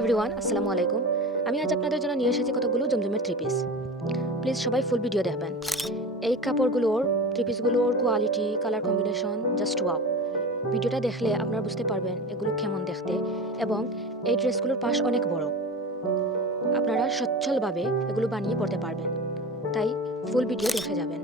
Everyone, আসসালামু আলাইকুম। আমি আজ আপনাদের জন্য নিয়ে এসেছি কতগুলো জমজমের থ্রি পিস। প্লিজ সবাই ফুল ভিডিও দেখবেন। এই কাপড়গুলোর, থ্রি পিসগুলোর quality, colour combination just wow. ভিডিওটা দেখলে আপনারা বুঝতে পারবেন এগুলো কেমন দেখতে, এবং এই ড্রেসগুলোর পাশ অনেক বড়। আপনারা সচ্ছলভাবে এগুলো বানিয়ে পড়তে পারবেন, তাই ফুল ভিডিও দেখে যাবেন।